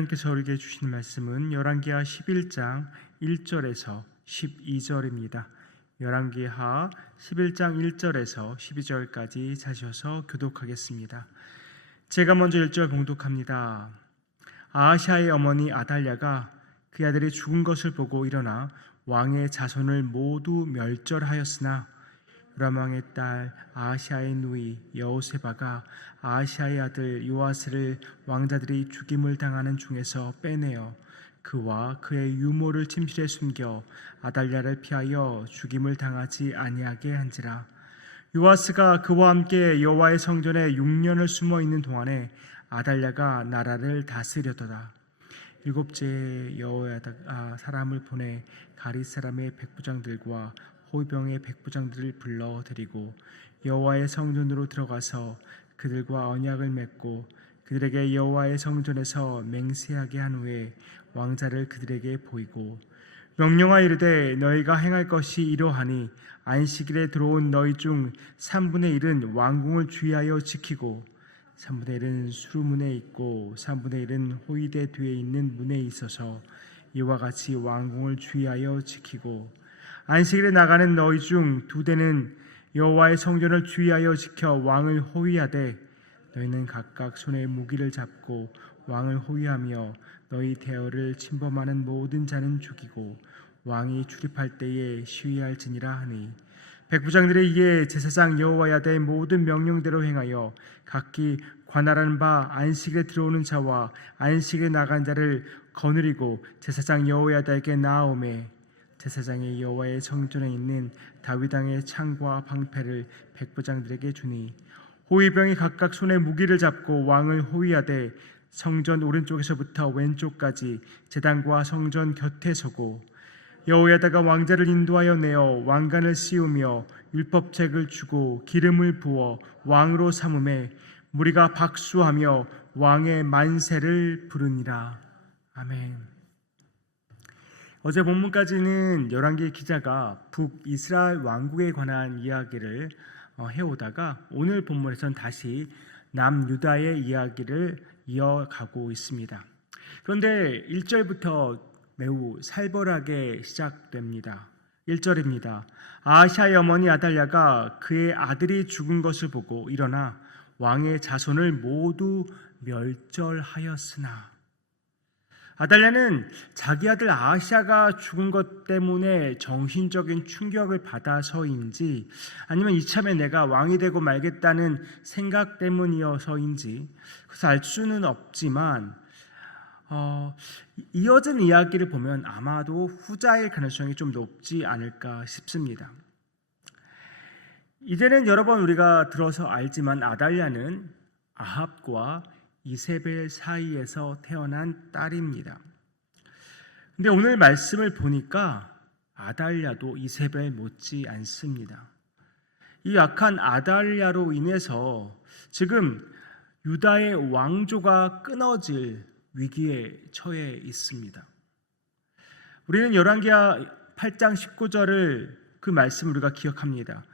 하나님께서 우리에게 주신 말씀은 열왕기하 11장 1절에서 12절입니다. 열왕기하 11장 1절에서 12절까지 자셔서 교독하겠습니다. 제가 먼저 1절 봉독합니다. 아하시아의 어머니 아달랴가 그 아들이 죽은 것을 보고 일어나 왕의 자손을 모두 멸절하였으나 요람 왕의 딸 아하시아의 누이 여호세바가 아하시아의 아들 요아스를 왕자들이 죽임을 당하는 중에서 빼내어 그와 그의 유모를 침실에 숨겨 아달랴를 피하여 죽임을 당하지 아니하게 한지라. 요아스가 그와 함께 여호와의 성전에 6년을 숨어 있는 동안에 아달랴가 나라를 다스렸도다. 일곱째 여호야다가 사람을 보내 가릿 사람의 백부장들과 호병의 백부장들을 불러 데리고 여호와의 성전으로 들어가서 그들과 언약을 맺고 그들에게 여호와의 성전에서 맹세하게 한 후에 왕자를 그들에게 보이고 명령하여 이르되 너희가 행할 것이 이러하니 안식일에 들어온 너희 중 3분의 1은 왕궁을 주의하여 지키고 3분의 1은 수루문에 있고 3분의 1은 호위대 뒤에 있는 문에 있어서 이와 같이 왕궁을 주의하여 지키고 안식일에 나가는 너희 중 2대는 여호와의 성전을 주의하여 지켜 왕을 호위하되 너희는 각각 손에 무기를 잡고 왕을 호위하며 너희 대어를 침범하는 모든 자는 죽이고 왕이 출입할 때에 시위할지니라 하니 백부장들이 이에 제사장 여호야다의 모든 명령대로 행하여 각기 관할하는 바 안식일에 들어오는 자와 안식일에 나간 자를 거느리고 제사장 여호야다에게 나아오매 제사장이 여호와의 성전에 있는 다윗 왕의 창과 방패를 백부장들에게 주니 호위병이 각각 손에 무기를 잡고 왕을 호위하되 성전 오른쪽에서부터 왼쪽까지 제단과 성전 곁에 서고 여호야다가 왕자를 인도하여 내어 왕관을 씌우며 율법책을 주고 기름을 부어 왕으로 삼음에 무리가 박수하며 왕의 만세를 부르니라. 아멘. 어제 본문까지는 열왕기 기자가 북이스라엘 왕국에 관한 이야기를 해오다가 오늘 본문에서는 다시 남유다의 이야기를 이어가고 있습니다. 그런데 1절부터 매우 살벌하게 시작됩니다. 1절입니다. 아하시아의 어머니 아달랴가 그의 아들이 죽은 것을 보고 일어나 왕의 자손을 모두 멸절하였으나 아달랴는 자기 아들 아하시아가 죽은 것 때문에 정신적인 충격을 받아서인지 아니면 이참에 내가 왕이 되고 말겠다는 생각 때문이어서인지 그래서 알 수는 없지만 이어진 이야기를 보면 아마도 후자일 가능성이 좀 높지 않을까 싶습니다. 이제는 여러 번 우리가 들어서 알지만 아달랴는 아합과 이세벨 사이에서 태어난 딸입니다. 근데 오늘 말씀을 보니까 아달랴도 이세벨 못지 않습니다. 이 악한 아달랴로 인해서 지금 유다의 왕조가 끊어질 위기에 처해 있습니다. 우리는 열왕기하 8장 19절을 그 말씀을 우리가 기억합니다.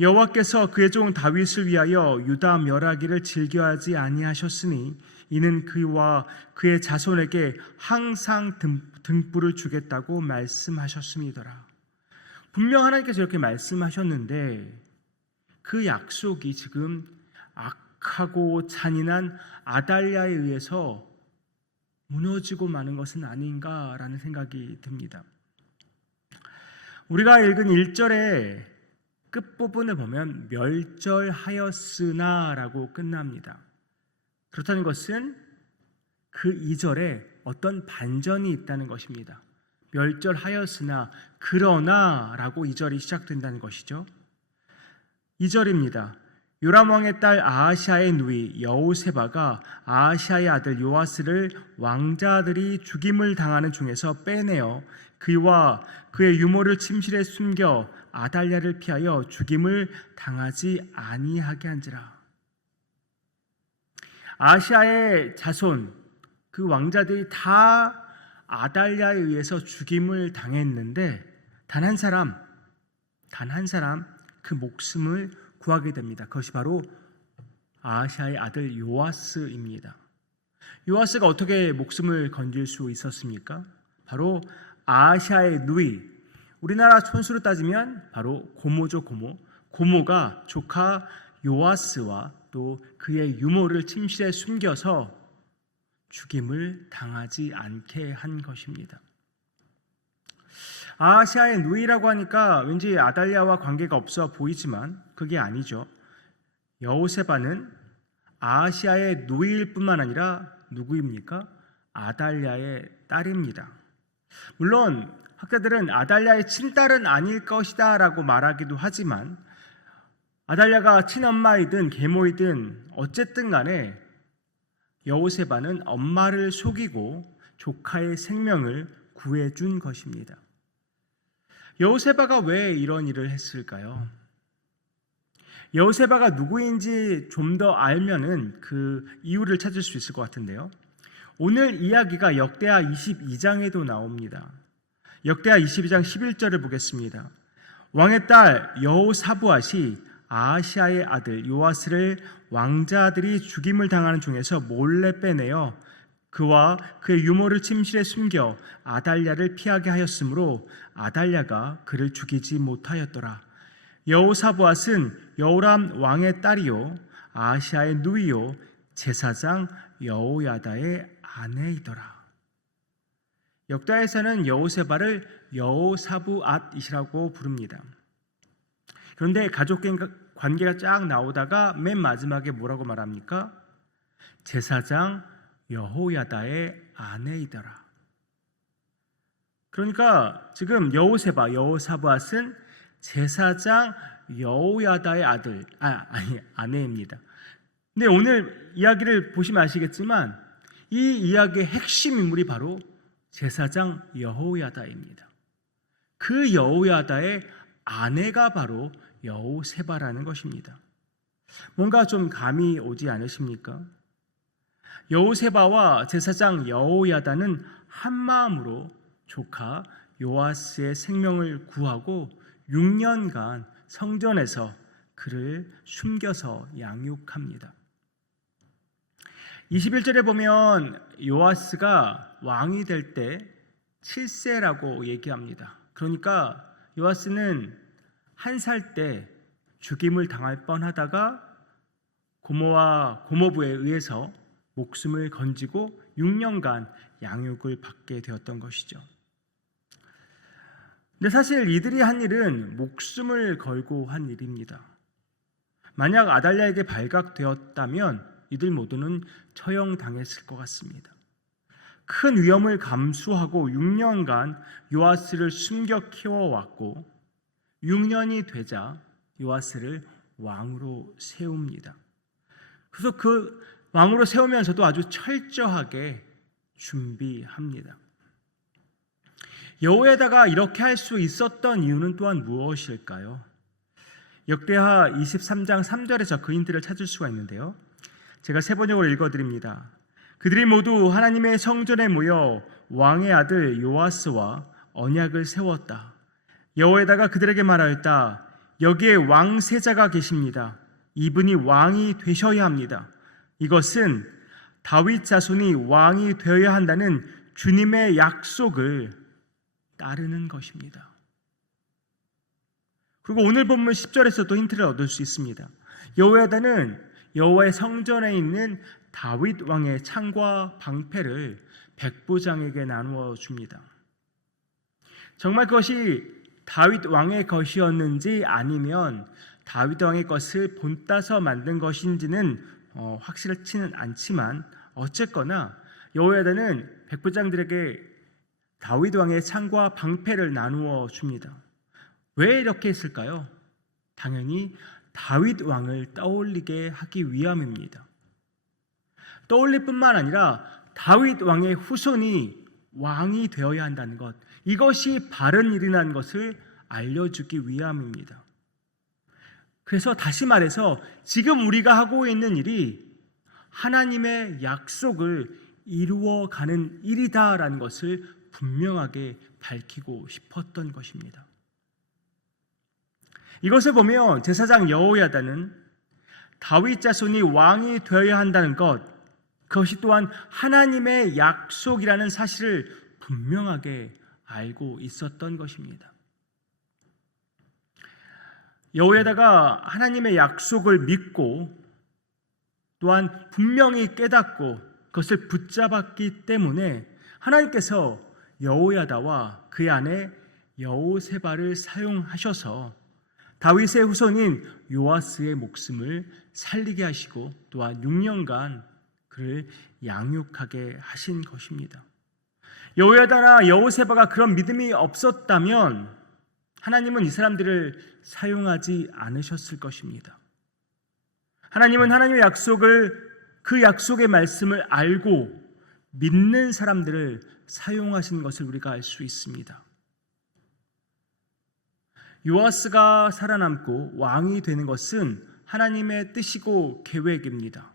여호와께서 그의 종 다윗을 위하여 유다 멸하기를 즐겨하지 아니하셨으니 이는 그와 그의 자손에게 항상 등불을 주겠다고 말씀하셨음이더라. 분명 하나님께서 이렇게 말씀하셨는데 그 약속이 지금 악하고 잔인한 아달랴에 의해서 무너지고 마는 것은 아닌가라는 생각이 듭니다. 우리가 읽은 1절에 끝부분을 보면 멸절하였으나 라고 끝납니다. 그렇다는 것은 그 2절에 어떤 반전이 있다는 것입니다. 멸절하였으나 그러나 라고 2절이 시작된다는 것이죠. 2절입니다. 요람 왕의 딸 아하시아의 누이 여호세바가 아하시아의 아들 요아스를 왕자들이 죽임을 당하는 중에서 빼내어 그와 그의 유모를 침실에 숨겨 아달랴를 피하여 죽임을 당하지 아니하게 한지라. 아하시아의 자손 그 왕자들이 다 아달랴에 의해서 죽임을 당했는데 단 한 사람 그 목숨을 구하게 됩니다. 그것이 바로 아하시아의 아들 요아스입니다. 요아스가 어떻게 목숨을 건질 수 있었습니까? 바로 아하시아의 누이, 우리나라 촌수로 따지면 바로 고모죠, 고모. 고모가 조카 요아스와 또 그의 유모를 침실에 숨겨서 죽임을 당하지 않게 한 것입니다. 아하시아의 누이라고 하니까 왠지 아달랴와 관계가 없어 보이지만 그게 아니죠. 여호세바는 아하시아의 누이일 뿐만 아니라 누구입니까? 아달랴의 딸입니다. 물론 학자들은 아달랴의 친딸은 아닐 것이다 라고 말하기도 하지만 아달랴가 친엄마이든 계모이든 어쨌든 간에 여호세바는 엄마를 속이고 조카의 생명을 구해준 것입니다. 여호세바가 왜 이런 일을 했을까요? 여호세바가 누구인지 좀 더 알면은 그 이유를 찾을 수 있을 것 같은데요. 오늘 이야기가 역대하 22장에도 나옵니다. 역대하 22장 11절을 보겠습니다. 왕의 딸 여호사부앗이 아하시아의 아들 요아스를 왕자들이 죽임을 당하는 중에서 몰래 빼내어 그와 그의 유모를 침실에 숨겨 아달랴를 피하게 하였으므로 아달랴가 그를 죽이지 못하였더라. 여호사부앗은 여호람 왕의 딸이요 아하시아의 누이요 제사장 여호야다의 아내이더라. 역다에서는 여호세바를 여호사부앗이라고 부릅니다. 그런데 가족 관계가 쫙 나오다가 맨 마지막에 뭐라고 말합니까? 제사장 여호야다의 아내이더라. 그러니까 지금 여호세바, 여호사부앗은 제사장 여호야다의 아내입니다. 근데 오늘 이야기를 보시면 아시겠지만 이 이야기의 핵심 인물이 바로 제사장 여호야다입니다. 그 여호야다의 아내가 바로 여호세바라는 것입니다. 뭔가 좀 감이 오지 않으십니까? 여호세바와 제사장 여호야다는 한 마음으로 조카 요아스의 생명을 구하고 6년간 성전에서 그를 숨겨서 양육합니다. 21절에 보면 요아스가 왕이 될 때 7세라고 얘기합니다. 그러니까 요아스는 1살 때 죽임을 당할 뻔하다가 고모와 고모부에 의해서 목숨을 건지고 6년간 양육을 받게 되었던 것이죠. 근데 사실 이들이 한 일은 목숨을 걸고 한 일입니다. 만약 아달랴에게 발각되었다면 이들 모두는 처형당했을 것 같습니다. 큰 위험을 감수하고 6년간 요아스를 숨겨 키워왔고 6년이 되자 요아스를 왕으로 세웁니다. 그래서 그 왕으로 세우면서도 아주 철저하게 준비합니다. 여호야다가 이렇게 할 수 있었던 이유는 또한 무엇일까요? 역대하 23장 3절에서 그 힌트를 찾을 수가 있는데요. 제가 세 번역으로 읽어드립니다. 그들이 모두 하나님의 성전에 모여 왕의 아들 요아스와 언약을 세웠다. 여호야다가 그들에게 말하였다. 여기에 왕세자가 계십니다. 이분이 왕이 되셔야 합니다. 이것은 다윗 자손이 왕이 되어야 한다는 주님의 약속을 따르는 것입니다. 그리고 오늘 본문 10절에서도 힌트를 얻을 수 있습니다. 여호야다는 여호와의 성전에 있는 다윗 왕의 창과 방패를 백부장에게 나누어 줍니다. 정말 그것이 다윗 왕의 것이었는지 아니면 다윗 왕의 것을 본따서 만든 것인지는 확실치는 않지만 어쨌거나 여호야다는 백부장들에게 다윗 왕의 창과 방패를 나누어 줍니다. 왜 이렇게 했을까요? 당연히 다윗 왕을 떠올리게 하기 위함입니다. 떠올릴 뿐만 아니라 다윗 왕의 후손이 왕이 되어야 한다는 것, 이것이 바른 일이라는 것을 알려주기 위함입니다. 그래서 다시 말해서 지금 우리가 하고 있는 일이 하나님의 약속을 이루어가는 일이다라는 것을 분명하게 밝히고 싶었던 것입니다. 이것을 보면 제사장 여호야다는 다윗 자손이 왕이 되어야 한다는 것, 그것이 또한 하나님의 약속이라는 사실을 분명하게 알고 있었던 것입니다. 여호야다가 하나님의 약속을 믿고 또한 분명히 깨닫고 그것을 붙잡았기 때문에 하나님께서 여호야다와 그의 아내 여호세바를 사용하셔서 다윗의 후손인 요아스의 목숨을 살리게 하시고 또한 6년간 그를 양육하게 하신 것입니다. 여호야다나 여호세바가 그런 믿음이 없었다면 하나님은 이 사람들을 사용하지 않으셨을 것입니다. 하나님은 하나님의 약속을, 그 약속의 말씀을 알고 믿는 사람들을 사용하신 것을 우리가 알 수 있습니다. 요아스가 살아남고 왕이 되는 것은 하나님의 뜻이고 계획입니다.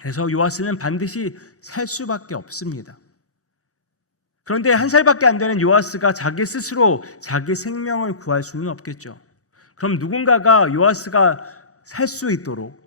그래서 요아스는 반드시 살 수밖에 없습니다. 그런데 1살밖에 안 되는 요아스가 자기 스스로 자기 생명을 구할 수는 없겠죠. 그럼 누군가가 요아스가 살 수 있도록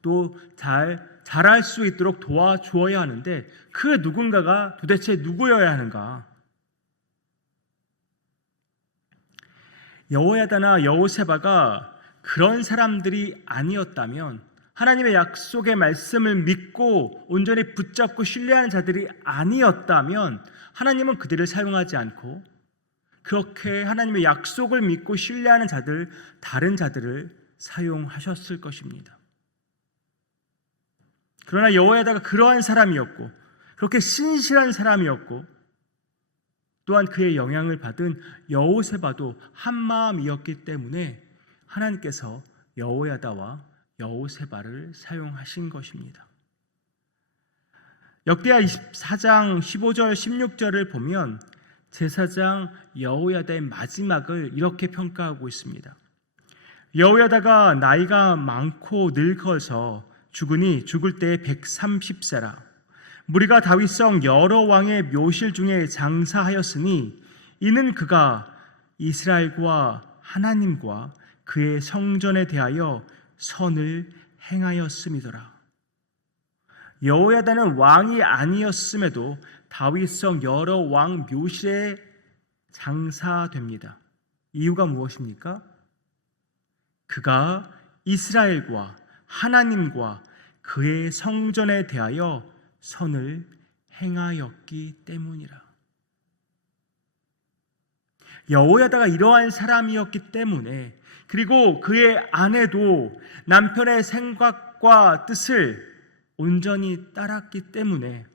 또 잘할 수 있도록 도와주어야 하는데 그 누군가가 도대체 누구여야 하는가? 여호야다나 여호세바가 그런 사람들이 아니었다면, 하나님의 약속의 말씀을 믿고 온전히 붙잡고 신뢰하는 자들이 아니었다면 하나님은 그들을 사용하지 않고 그렇게 하나님의 약속을 믿고 신뢰하는 자들, 다른 자들을 사용하셨을 것입니다. 그러나 여호야다가 그러한 사람이었고 그렇게 신실한 사람이었고 또한 그의 영향을 받은 여호세바도 한마음이었기 때문에 하나님께서 여호야다와 여호세바를 사용하신 것입니다. 역대하 24장 15절 16절을 보면 제사장 여호야다의 마지막을 이렇게 평가하고 있습니다. 여호야다가 나이가 많고 늙어서 죽으니 죽을 때에 130세라. 무리가 다윗성 여러 왕의 묘실 중에 장사하였으니 이는 그가 이스라엘과 하나님과 그의 성전에 대하여 선을 행하였음이더라. 여호야다는 왕이 아니었음에도 다윗성 여러 왕 묘실에 장사됩니다. 이유가 무엇입니까? 그가 이스라엘과 하나님과 그의 성전에 대하여 선을 행하였기 때문이라. 여호야다가 이러한 사람이었기 때문에, 그리고 그의 아내도 남편의 생각과 뜻을 온전히 따랐기 때문에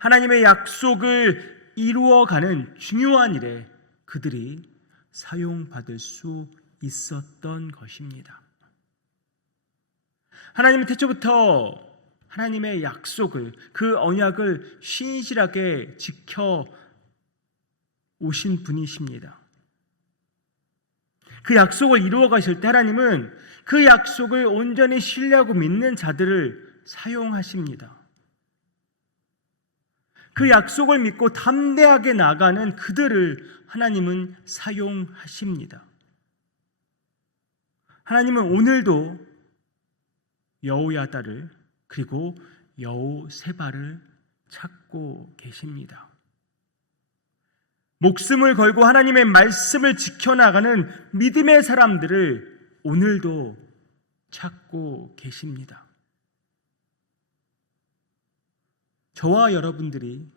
하나님의 약속을 이루어가는 중요한 일에 그들이 사용받을 수 있었던 것입니다. 하나님은 태초부터 하나님의 약속을, 그 언약을 신실하게 지켜 오신 분이십니다. 그 약속을 이루어 가실 때 하나님은 그 약속을 온전히 신뢰하고 믿는 자들을 사용하십니다. 그 약속을 믿고 담대하게 나가는 그들을 하나님은 사용하십니다. 하나님은 오늘도 여호야다를 그리고 여호세바를 찾고 계십니다. 목숨을 걸고 하나님의 말씀을 지켜나가는 믿음의 사람들을 오늘도 찾고 계십니다. 저와 여러분들이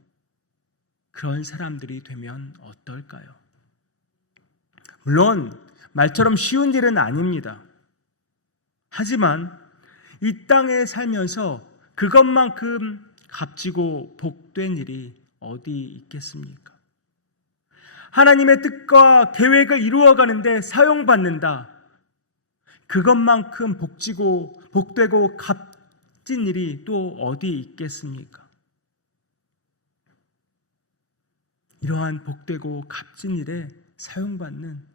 그런 사람들이 되면 어떨까요? 물론 말처럼 쉬운 일은 아닙니다. 하지만 이 땅에 살면서 그것만큼 값지고 복된 일이 어디 있겠습니까? 하나님의 뜻과 계획을 이루어가는데 사용받는다. 그것만큼 복되고 값진 일이 또 어디 있겠습니까? 이러한 복되고 값진 일에 사용받는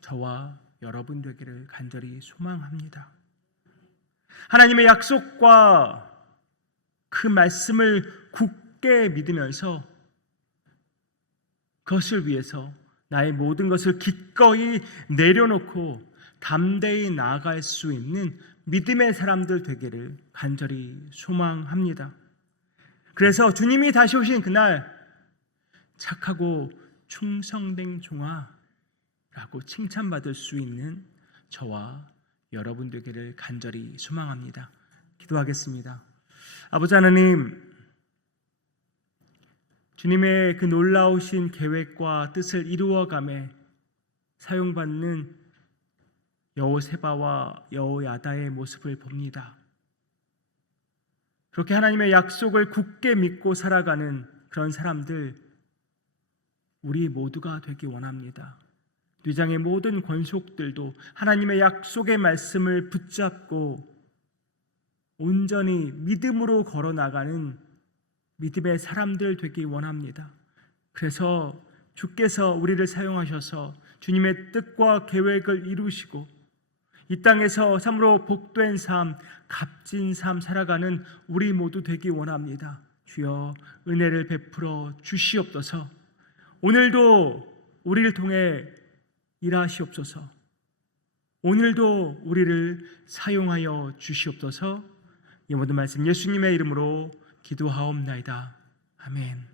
저와 여러분 되기를 간절히 소망합니다. 하나님의 약속과 그 말씀을 굳게 믿으면서 그것을 위해서 나의 모든 것을 기꺼이 내려놓고 담대히 나아갈 수 있는 믿음의 사람들 되기를 간절히 소망합니다. 그래서 주님이 다시 오신 그날 착하고 충성된 종아라고 칭찬받을 수 있는 저와 여러분 되기를 간절히 소망합니다. 기도하겠습니다. 아버지 하나님, 주님의 그 놀라우신 계획과 뜻을 이루어감에 사용받는 여호세바와 여호야다의 모습을 봅니다. 그렇게 하나님의 약속을 굳게 믿고 살아가는 그런 사람들 우리 모두가 되기 원합니다. 뉘장의 모든 권속들도 하나님의 약속의 말씀을 붙잡고 온전히 믿음으로 걸어나가는 믿음의 사람들 되기 원합니다. 그래서 주께서 우리를 사용하셔서 주님의 뜻과 계획을 이루시고 이 땅에서 참으로 복된 삶, 값진 삶 살아가는 우리 모두 되기 원합니다. 주여 은혜를 베풀어 주시옵소서. 오늘도 우리를 통해 일하시옵소서. 오늘도 우리를 사용하여 주시옵소서. 이 모든 말씀 예수님의 이름으로 기도하옵나이다. 아멘.